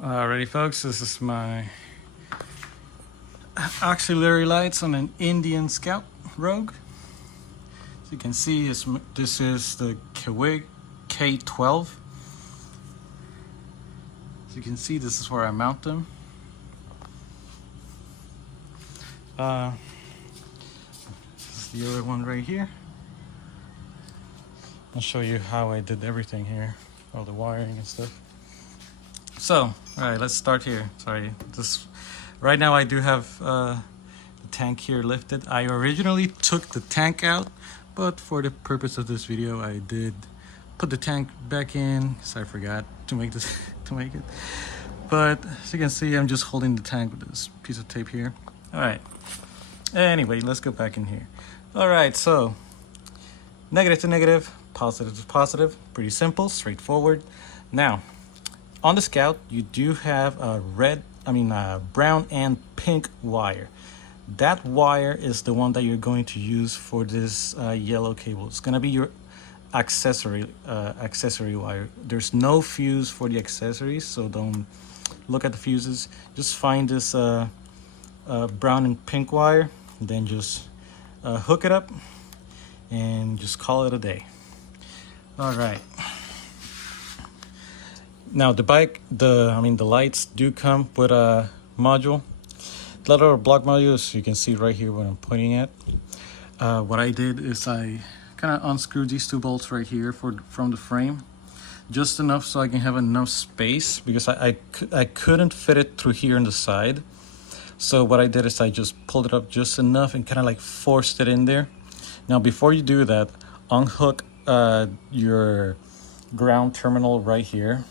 Alrighty folks, this is my auxiliary lights on an Indian Scout Rogue. As you can see, this is the Kewig k12. As you can see, this is where I mount them. This is the other one right here. I'll show you how I did everything here, all the wiring and stuff. So, alright, let's start here. Sorry, right now I do have the tank here lifted. I originally took the tank out, but for the purpose of this video, I did put the tank back in, so I forgot to make this to make it. But as you can see, I'm just holding the tank with this piece of tape here. Alright. Anyway, let's go back in here. Alright, so negative to negative, positive to positive. Pretty simple, straightforward. Now, on the Scout, you do have a brown and pink wire. That wire is the one that you're going to use for this yellow cable. It's gonna be your accessory wire. There's no fuse for the accessories, so don't look at the fuses. Just find this brown and pink wire, and then just hook it up and just call it a day. All right. Now the lights do come with a module. The little block module, as you can see right here what I'm pointing at. What I did is I kind of unscrewed these two bolts right here from the frame, just enough so I can have enough space, because I couldn't fit it through here on the side. So what I did is I just pulled it up just enough and kind of like forced it in there. Now before you do that, unhook your ground terminal right here.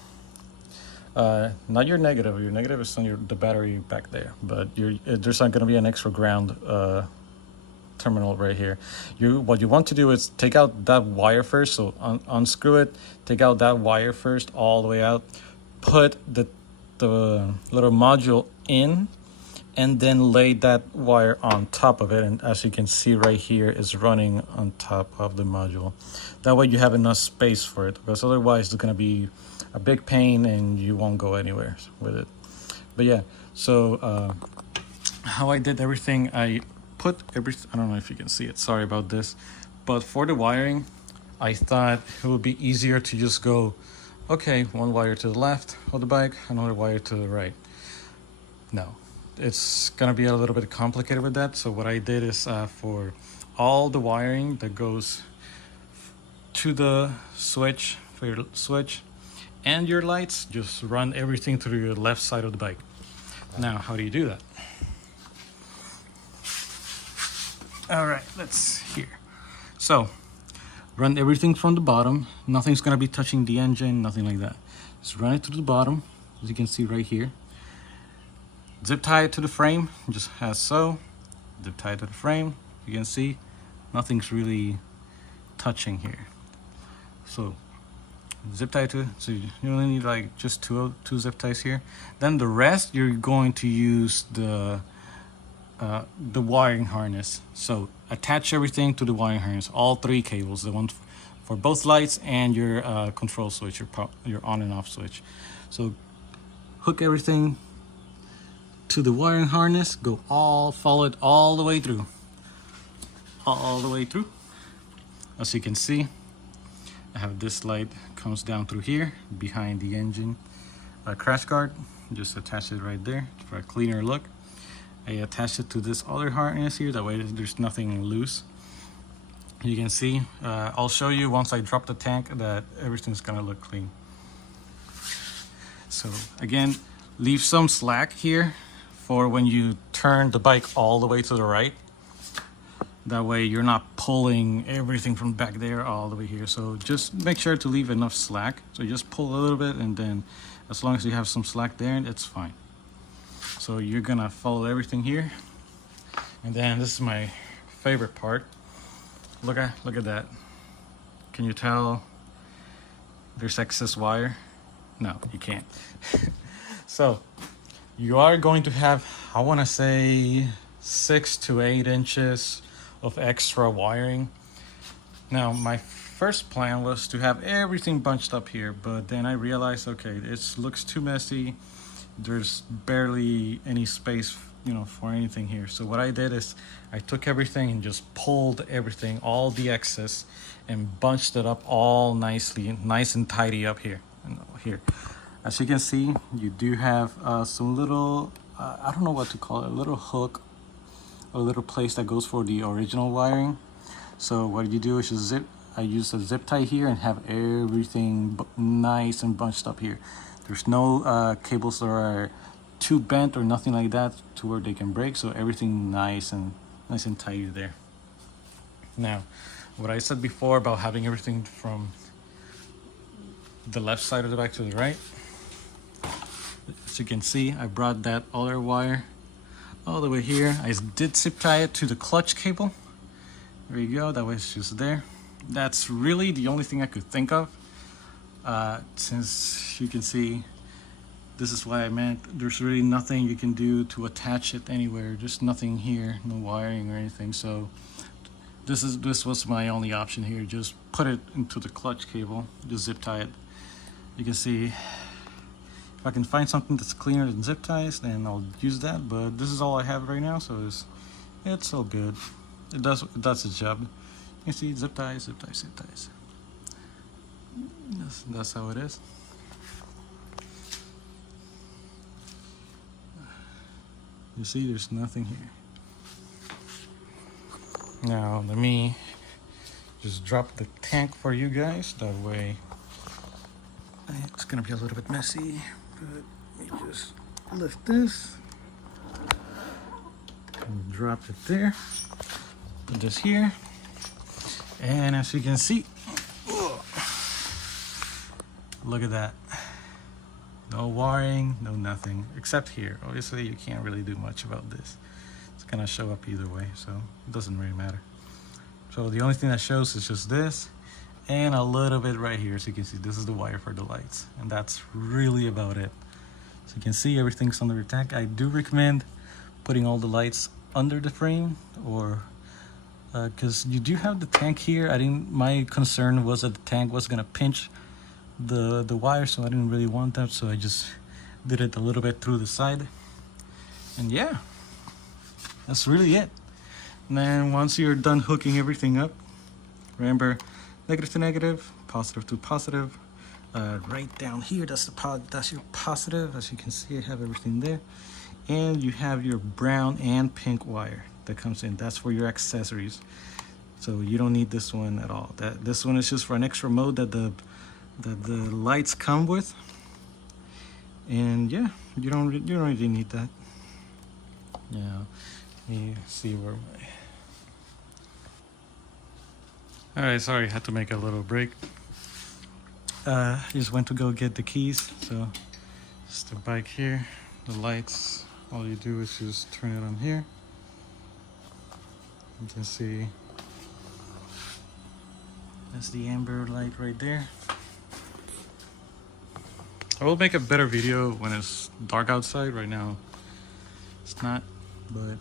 Not your negative. Your negative is on the battery back there, but there's not going to be an extra ground terminal right here. What you want to do is take out that wire first. So unscrew it, take out that wire first, all the way out. Put the little module in, and then lay that wire on top of it. And as you can see right here, it's running on top of the module. That way you have enough space for it, because otherwise it's going to be a big pain and you won't go anywhere with it. But yeah, so how I did everything, I put everything, I don't know if you can see it, sorry about this, but for the wiring, I thought it would be easier to just go, okay, one wire to the left of the bike, another wire to the right. No, it's gonna be a little bit complicated with that. So what I did is for all the wiring that goes to the switch, for your switch and your lights, just run everything through your left side of the bike. Now, how do you do that? All right, let's here. So, run everything from the bottom. Nothing's gonna be touching the engine, nothing like that. Just run it to the bottom, as you can see right here. Zip tie it to the frame, just as so. Zip tie it to the frame. You can see nothing's really touching here. So zip tie to it. So you only need like just two zip ties here. Then the rest you're going to use the wiring harness. So attach everything to the wiring harness, all three cables, the one for both lights and your control switch, your on and off switch. So hook everything to the wiring harness, follow it all the way through. As you can see, I have this light comes down through here behind the engine crash guard. Just attach it right there for a cleaner look. I attached it to this other harness here, that way there's nothing loose. You can see, I'll show you once I drop the tank that everything's gonna look clean. So again, leave some slack here for when you turn the bike all the way to the right. That way you're not pulling everything from back there all the way here. So just make sure to leave enough slack. So you just pull a little bit, and then as long as you have some slack there, it's fine. So you're gonna follow everything here. And then this is my favorite part. Look at that. Can you tell there's excess wire? No, you can't. So you are going to have, I wanna say 6 to 8 inches of extra wiring. Now my first plan was to have everything bunched up here, but then I realized, okay, it looks too messy. there's barely any space, you know, for anything here. So what I did is I took everything and just pulled everything, all the excess, and bunched it up all nicely, nice and tidy up here. And here, as you can see, you do have some little, I don't know what to call it, a little hook, a little place that goes for the original wiring. So what you do is just I use a zip tie here and have everything nice and bunched up here. There's no cables that are too bent or nothing like that to where they can break. So everything nice and tidy there. Now, what I said before about having everything from the left side of the bike to the right, as you can see, I brought that other wire all the way here. I did zip tie it to the clutch cable. There you go, that way it's just there. That's really the only thing I could think of. Since you can see, this is why I meant there's really nothing you can do to attach it anywhere. Just nothing here, no wiring or anything. So this was my only option here. Just put it into the clutch cable, just zip tie it. You can see, if I can find something that's cleaner than zip ties, then I'll use that. But this is all I have right now, so it's all good. It does its job. You can see zip ties, zip ties, zip ties. That's how it is. You see, there's nothing here. Now let me just drop the tank for you guys. That way, it's gonna be a little bit messy. But let me just lift this and drop it there. Put this here, and as you can see, look at that. No wiring, no nothing, except here. Obviously, you can't really do much about this. It's gonna show up either way, so it doesn't really matter. So the only thing that shows is just this, and a little bit right here. So you can see this is the wire for the lights, and that's really about it. So you can see everything's under the tank. I do recommend putting all the lights under the frame, or because you do have the tank here. My concern was that the tank was gonna pinch the wire, so I didn't really want that, so I just did it a little bit through the side. And yeah, that's really it. And then once you're done hooking everything up, remember, negative to negative, positive to positive. Right down here, that's your positive. As you can see, I have everything there. And you have your brown and pink wire that comes in. That's for your accessories. So you don't need this one at all. This one is just for an extra mode that the lights come with. And yeah, you don't really need that. Yeah, let me see where my... Alright, sorry, I had to make a little break. Just went to go get the keys. So just the bike here, the lights, all you do is just turn it on here. You can see that's the amber light right there. I will make a better video when it's dark outside. Right now it's not, but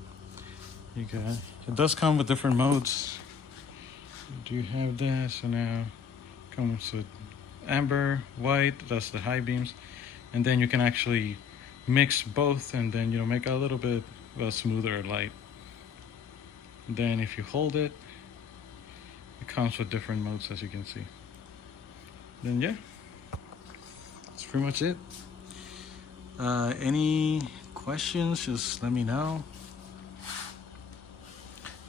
it does come with different modes. You do have that, so now it comes with amber, white, that's the high beams, and then you can actually mix both and then make a little bit of a smoother light. Then if you hold it, it comes with different modes, as you can see. Then yeah, that's pretty much it. Any questions, just let me know.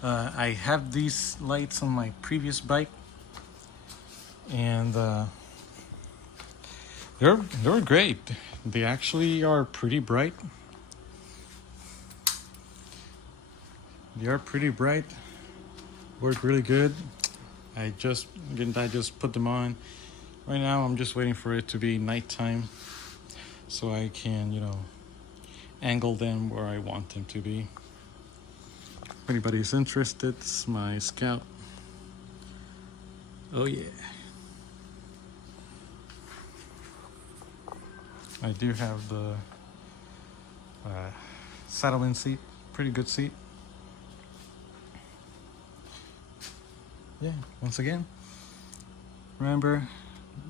I have these lights on my previous bike, and they're great. They actually are pretty bright. They are pretty bright. Work really good. I just put them on. Right now I'm just waiting for it to be nighttime so I can, angle them where I want them to be. If anybody's interested, it's my Scout. Oh yeah. I do have the saddle-in seat, pretty good seat. Yeah, once again, remember,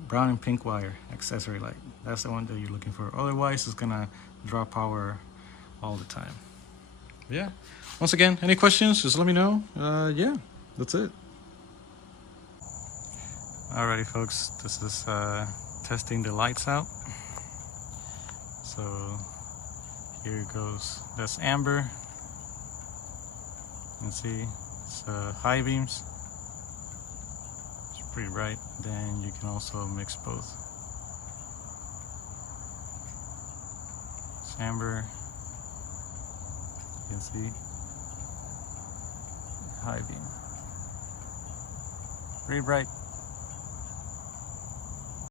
brown and pink wire accessory light. That's the one that you're looking for. Otherwise, it's gonna draw power all the time. Yeah. Once again, any questions, just let me know. Yeah, that's it. Alrighty, folks, this is testing the lights out. So here it goes. That's amber. You can see it's high beams. It's pretty bright. Then you can also mix both. It's amber. You can see high beam. Pretty bright.